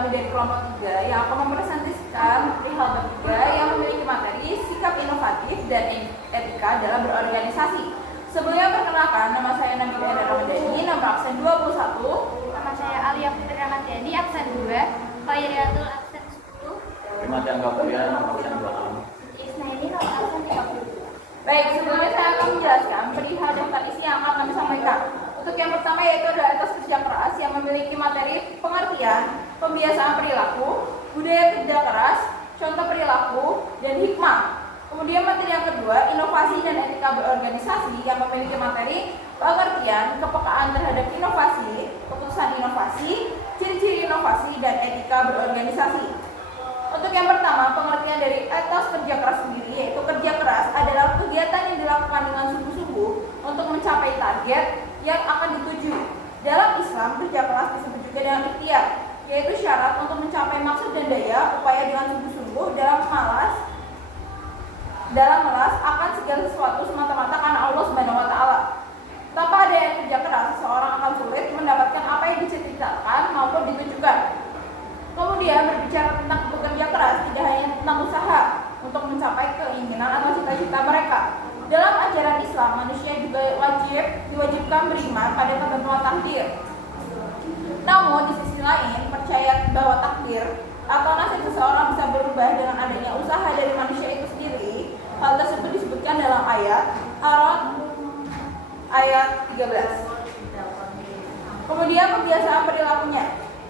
kami dari kelompok 3 yang akan mempresentasikan perihal bab 3 yang memiliki materi sikap inovatif dan etika dalam berorganisasi. Sebelumnya perkenalkan, nama saya Nabila Ramadhani, nomor absen 21. Nama saya Alia Fitri Ramadhani, absen 2. Khairiatul absen 10. Kematian Gabriel, nomor absen 26. Isnaini, nomor absen 32. Baik, sebelumnya saya akan menjelaskan perihal daftar isi yang akan kami sampaikan. Untuk yang pertama yaitu adalah etos kerja keras yang memiliki materi pengertian, pembiasaan perilaku, budaya kerja keras, contoh perilaku, dan hikmah. Kemudian materi yang kedua, inovasi dan etika berorganisasi yang memiliki materi pengertian, kepekaan terhadap inovasi, keputusan inovasi, ciri-ciri inovasi, dan etika berorganisasi. Untuk yang pertama, pengertian dari etos kerja keras sendiri, yaitu kerja keras adalah kegiatan yang dilakukan dengan sungguh-sungguh untuk mencapai target yang akan dituju. Dalam Islam, kerja keras disebut juga dengan ikhtiar, yaitu syarat untuk mencapai maksud dan daya upaya dengan sungguh-sungguh dalam melas akan segala sesuatu semata-mata karena Allah Subhanahu wa taala. Tanpa adanya kerja keras, seseorang akan sulit mendapatkan apa yang dicita-citakan maupun ditujukan. Kemudian berbicara tentang bekerja keras tidak hanya tentang usaha untuk mencapai keinginan atau cita-cita mereka. Dalam ajaran Islam, manusia juga diwajibkan beriman pada ketentuan takdir. Namun di sisi lain, percaya bahwa takdir atau nasib seseorang bisa berubah dengan adanya usaha dari manusia itu sendiri. Hal tersebut disebutkan dalam ayat Ar-Ra'd ayat 13. Kemudian pembiasaan perilakunya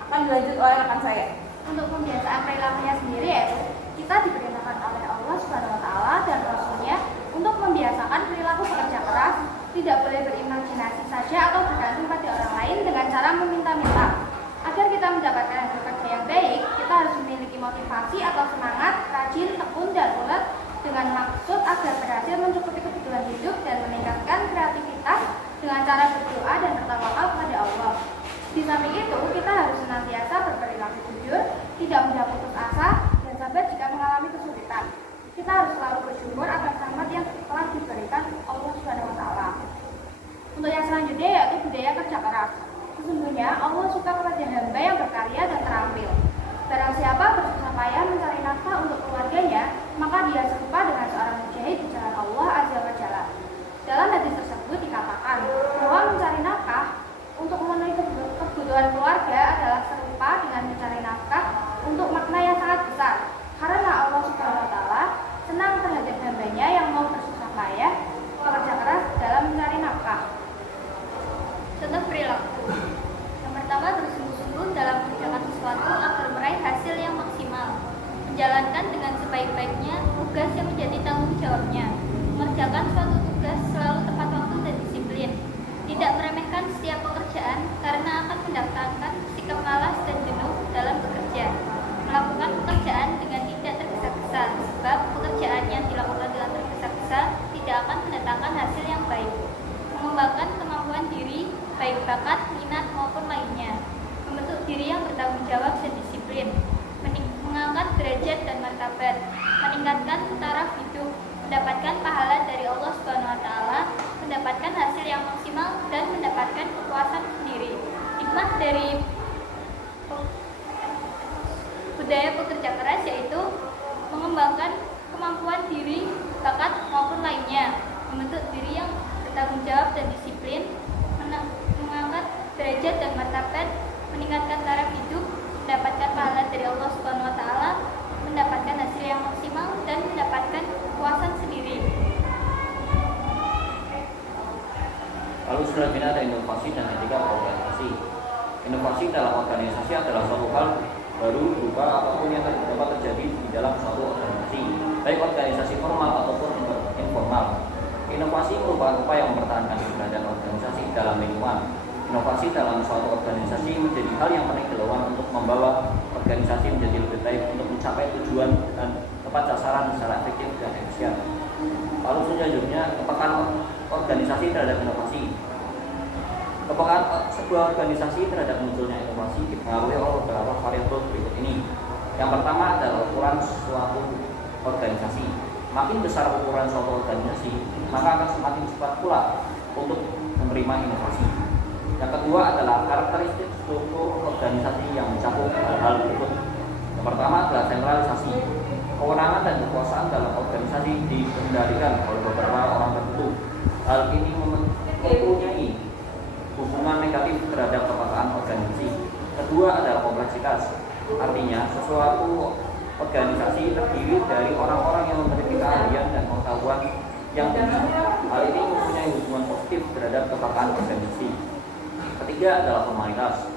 akan dilanjut oleh rekan saya. Untuk pembiasaan perilakunya sendiri yaitu kita diperintahkan oleh Allah Subhanahu wa taala dan Rasul-Nya untuk membiasakan perilaku pekerja keras, tidak boleh berimajinasi saja atau bergantung pada orang lain dengan cara meminta-minta. Agar kita mendapatkan hasil kerja yang baik, kita harus memiliki motivasi atau semangat, rajin, tekun, dan ulet dengan maksud agar berhasil mencukupi kebutuhan hidup dan meningkatkan kreativitas dengan cara berdoa dan bertawakal kepada Allah. Di samping itu, kita harus senantiasa berperilaku jujur, tidak mudah putus asa, dan sabar jika mengalami kesulitan. Kita harus selalu bersyukur atas rahmat yang telah diberikan Allah Subhanahu wa taala. Untuk yang selanjutnya yaitu budaya kerja keras. Sesungguhnya Allah suka kepada hamba yang berkarya dan terampil. Barang siapa bersusah payah mencari nafkah untuk keluarganya, maka dia serupa dengan seorang mujahid di jalan Allah Azza wa Jalla. Dalam hadis tersebut dikatakan bahwa mencari nafkah untuk memenuhi kebutuhan keluarga adalah serupa dengan mencari nafkah untuk makna yang sangat besar. Karena Allah Subhanahu wa taala senang terhadap hambanya yang mau bersusah payah bekerja keras dalam mencari nafkah. Contoh perilaku. Yang pertama, bersungguh-sungguh dalam mengerjakan sesuatu agar meraih hasil yang maksimal. Menjalankan dengan sebaik-baiknya tugas yang menjadi tanggung jawabnya. Mengerjakan suatu tugas selalu tepat waktu dan disiplin. Tidak meremehkan setiap pekerjaan karena akan mendatangkan sikap malas dan jenuh dalam bekerja. Melakukan pekerjaan dengan tidak tergesa-gesa, sebab pekerjaan yang dilakukan dengan tergesa-gesa tidak akan mendatangkan hasil yang baik. Mengembangkan kemampuan diri, baik bakat, minat maupun lainnya. Membentuk diri yang bertanggung jawab dan disiplin. Mengangkat derajat dan martabat. Meningkatkan taraf hidup. Mendapatkan pahala dari Allah Subhanahu wa taala, mendapatkan hasil yang maksimal dan mendapatkan kepuasan sendiri. Hikmah dari budaya pekerja keras yaitu mengembangkan kemampuan diri, bakat maupun lainnya, membentuk diri yang bertanggung jawab dan disiplin, mengangkat derajat dan martabat, meningkatkan taraf hidup, mendapatkan pahala dari Allah Subhanahu wa taala, mendapatkan hasil yang maksimal dan mendapatkan kepuasan sendiri. Lalu selanjutnya ada inovasi dan etika organisasi. Inovasi dalam organisasi adalah suatu hal baru berupa apapun yang dapat terjadi di dalam suatu organisasi, baik organisasi formal ataupun informal. Inovasi merupakan upaya mempertahankan keberadaan organisasi dalam lingkungan. Inovasi dalam suatu organisasi menjadi hal yang penting dilakukan untuk membawa organisasi menjadi lebih baik untuk mencapai tujuan dan tepat sasaran secara efektif dan efisien. Lalu selanjutnya, kepekaan organisasi terhadap inovasi. Kepekaan sebuah organisasi terhadap munculnya inovasi dipengaruhi oleh beberapa variabel berikut ini. Yang pertama adalah ukuran suatu organisasi. Makin besar ukuran suatu organisasi, maka akan semakin cepat pula untuk menerima inovasi. Yang kedua adalah karakteristik struktur organisasi yang mencakup hal-hal berikut Yang pertama adalah sentralisasi. Kewenangan dan kekuasaan dalam organisasi dikendalikan oleh beberapa orang tertentu. Hal ini mempunyai hubungan negatif terhadap kepekaan organisasi. Kedua adalah kompleksitas. Artinya, sesuatu organisasi terdiri dari orang-orang yang memiliki keahlian dan pengetahuan yang tinggi. Hal ini mempunyai hubungan positif terhadap kepekaan organisasi. Ketiga adalah formalitas.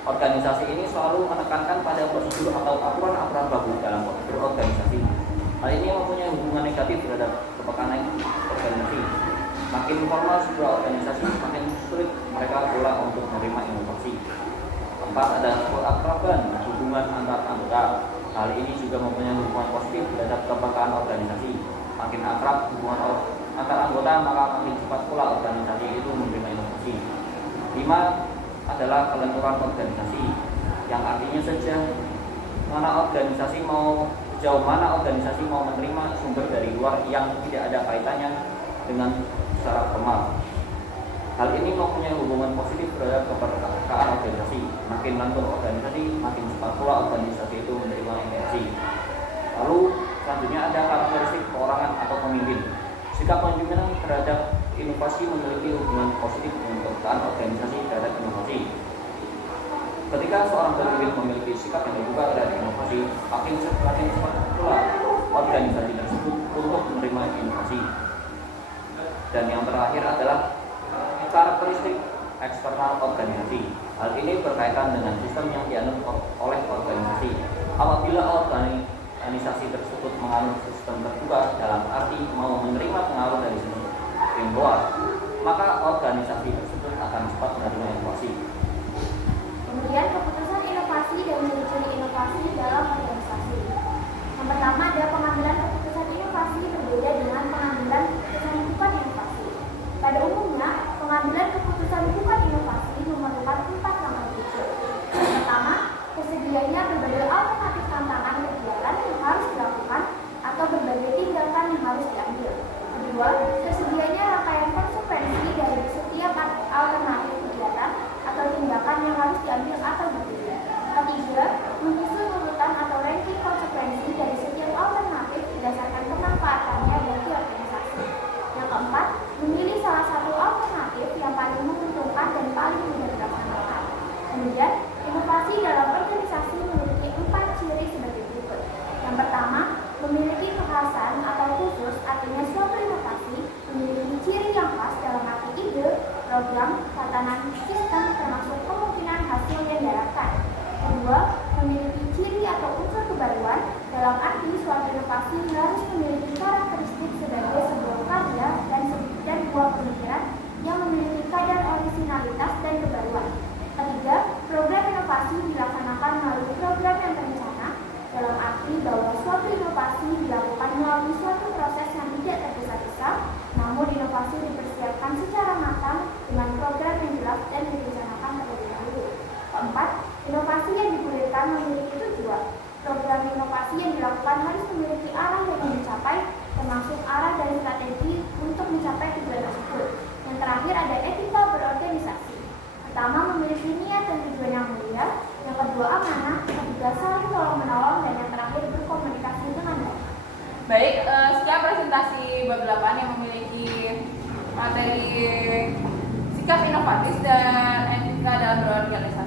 Organisasi ini selalu menekankan pada prosedur atau aturan-aturan baku dalam berorganisasi. Hal ini mempunyai hubungan negatif terhadap kepekaan organisasi. Makin formal sebuah organisasi, makin sulit mereka pula untuk menerima inovasi. Keempat adalah keakraban hubungan antar anggota. Hal ini juga mempunyai hubungan positif terhadap kepekaan organisasi. Makin akrab hubungan antar anggota, maka makin cepat pula organisasi itu menerima inovasi. 5 adalah kelenturan organisasi, yang artinya sejauh mana organisasi mau menerima sumber dari luar yang tidak ada kaitannya dengan secara formal. Hal ini mempunyai hubungan positif terhadap kepekaan organisasi. Makin lentur organisasi, makin cepat pula organisasi itu menerima inovasi. Lalu selanjutnya ada karakteristik perorangan atau pemimpin. Sikap pemimpinan terhadap inovasi memiliki hubungan positif dengan kepekaan organisasi terhadap inovasi. Ketika seorang pemimpin memiliki sikap yang terbuka terhadap inovasi, makin cepat pula organisasi tersebut untuk menerima inovasi. Dan yang terakhir adalah karakteristik eksternal organisasi. Hal ini berkaitan dengan sistem yang dianut oleh organisasi. Apabila organisasi tersebut menganut sistem terbuka dalam arti mau menerima pengaruh dari sistem yang luar, maka organisasi tersebut akan cepat menerima inovasi. Kemudian keputusan inovasi dan ciri-ciri inovasi dalam organisasi. Yang pertama ada pengambilan keputusan inovasi berbeda dengan pengambilan keputusan bukan inovasi. Pada umumnya, pengambilan keputusan bukan inovasi memerlukan 4 langkah berikut. Yang pertama, tersedianya berbagai alternatif tantangan kegiatan yang harus dilakukan atau berbagai tindakan yang harus diambil. Kedua, tersedianya rangkaian konsekuensi dari setiap alternatif kegiatan atau tindakan yang harus diambil atau dipilih. Ketiga, menyusun urutan atau ranking konsekuensi dari setiap alternatif berdasarkan kemanfaatannya bagi organisasi. Yang keempat, memilih salah satu alternatif yang paling menguntungkan dan paling mudah dilaksanakan. Kemudian, inovasi dalam organisasi memiliki 4 ciri sebagai berikut. Yang pertama, memiliki kekhasan atau khusus, artinya suatu inovasi memiliki ciri yang khas dalam arti ide, program, tatanan sistem, termasuk kemungkinan hasil yang diharapkan. Kedua, memiliki ciri atau unsur kebaruan dalam arti suatu inovasi harus memiliki karakteristik sebagai sebuah karya dan buah pemikiran yang memiliki kadar orisinalitas dan kebaruan. Ketiga, program inovasi dilaksanakan melalui program yang terencana dalam arti bahwa suatu inovasi dilakukan melalui suatu proses yang tidak tergesa-gesa, namun inovasi dipersiapkan secara matang dengan program yang jelas dan direncanakan terlebih dahulu. Keempat, inovasi yang digulirkan memiliki tujuan. Program inovasi yang dilakukan harus memiliki arah yang ingin dicapai, termasuk arah dan strategi untuk mencapai tujuan tersebut. Yang terakhir ada etika berorganisasi. Pertama, memiliki niat dan tujuan yang mulia. Yang kedua, amanah. Ketiga, saling tolong-menolong. Dan yang terakhir, berkomunikasi dengan baik. Baik, sekian presentasi bab 8 yang memiliki materi sikap inovatif dan etika dalam berorganisasi.